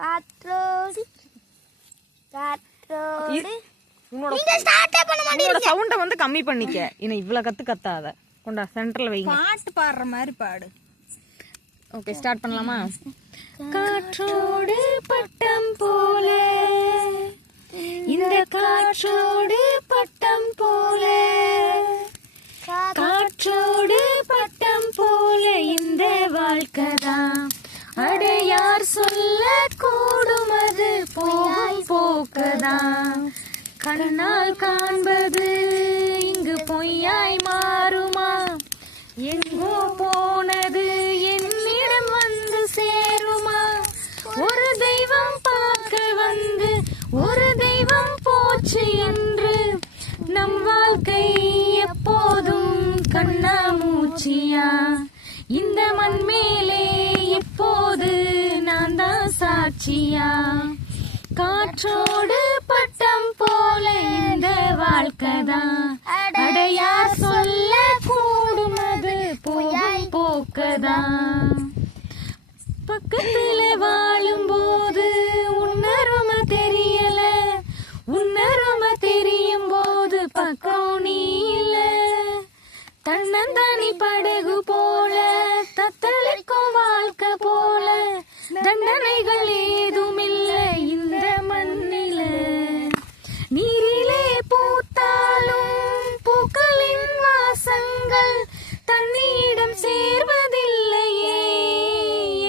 காற்றோடு காற்றோடு உன்னோட சவுண்ட வந்து கம்மி பண்ணிக்க. இன்னும் இவ்வளவு கத்தாத. கொண்டா சென்டர்ல வைங்க. பாட்டு பாடுற மாதிரி பாடு. ஓகே ஸ்டார்ட் பண்ணலாமா? காற்றோடு பட்டம் போல, இந்த காற்றோடு பட்டம் போல, காற்றோடு பட்டம் போல இந்த வாழ்க்கைதான். அடையார் சொல்ல கூடும் அது போகும் போக்கதான். கண்ணால் காண்பது இங்கு பொய்யாய் மாறுமா? எங்கோ போனது என்னிடம் வந்து சேருமா? ஒரு தெய்வம் பார்க்க வந்து ஒரு தெய்வம் போச்சு என்று நம் வாழ்க்கை எப்போதும் கண்ணாமூச்சியா? இந்த மண் மேலே எப்போது நான் தான் சாட்சியா? காற்றோடு பட்டம் போல இந்த வாழ்க்கைதான். அடையார் சொல்ல கூடும் அது போகும் போக்கதான். பக்கத்துல வாழும் போது உன்னருமை தெரியல, உன்னருமை தெரியும் போது பக்கம் நீ இல்ல. தன்னந்தானி படகு போல தத்தளிக்கும் வாழ்க்கை போல தண்டனைகள் ஏதும் இல்லை இந்த மண்ணில. நீரிலே பூத்தாலும் பூக்களின் வாசங்கள் தன்னிடம் சேர்வதில்லையே.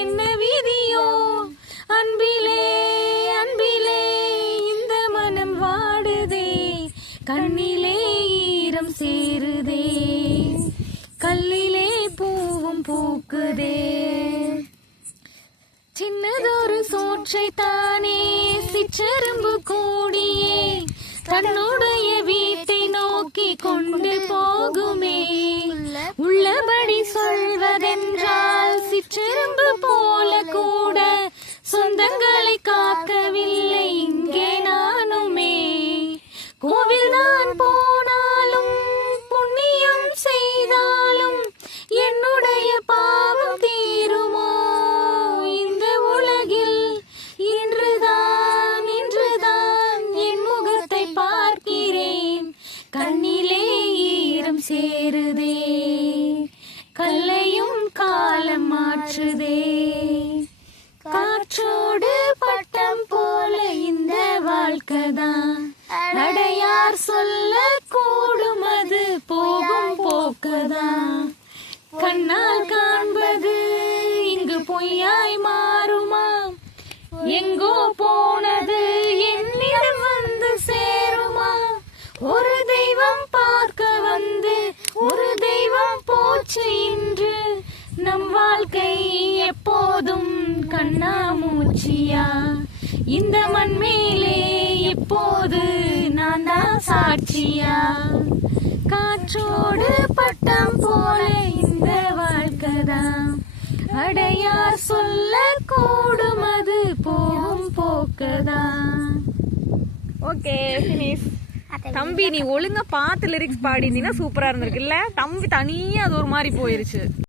என்ன விதியோ அன்பிலே அன்பிலே இந்த மனம் வாடுதே. கண்ணிலே ஈரம் சேருதே, கல்லிலே பூவும் பூக்குதே. சின்னதொரு சோற்றை தானே சிற்றெரும்பு கூடியே தன்னுடைய வீட்டை நோக்கி கொண்டு போகுமே. உள்ளபடி சொல்வதென்றால் சிற்றெரும்பு போல கூட சொந்தங்களை காக்கவில்லை இங்கே நானுமே. கோவில் தான் போனாலும் புண்ணியம் செய்தாலும் என்னுடைய பாவம் தீருமோ? இந்த உலகில் இன்றுதான் இன்றுதான் என் முகத்தை பார்க்கிறேன். கண்ணிலே ஈரம் சேருதே, கல்லையும் காலம் மாற்றுதே. காற்றோடு பட்டம் போல இந்த வாழ்க்கைதான். அடையார் சொல்ல கூடும் அது போகும் போக்கதான். கண்ணால் காண்பது இங்கு பொய்யாய் மாறுமா? எங்கோ போனது என்னிடம் வந்து சேருமா? ஒரு தெய்வம் பார்க்க வந்து ஒரு தெய்வம் போச்சு இன்று நம் வாழ்க்கை எப்போதும் கண்ணாமூச்சியா? இந்த மண் மேலே எப்போது நான் தான் சாட்சியா? காற்றோடு பட்டம் போல இந்த வாழ்க்கைதான். அடையார் சொல்ல கூடும் அது போகும் போக்கதான். Okay finish. தம்பி நீ ஒழுங்கா பார்த்து லிரிக்ஸ் பாடினீன்னா சூப்பரா இருந்திருக்குல்ல. தம்பி தனியா அது ஒரு மாதிரி போயிருச்சு.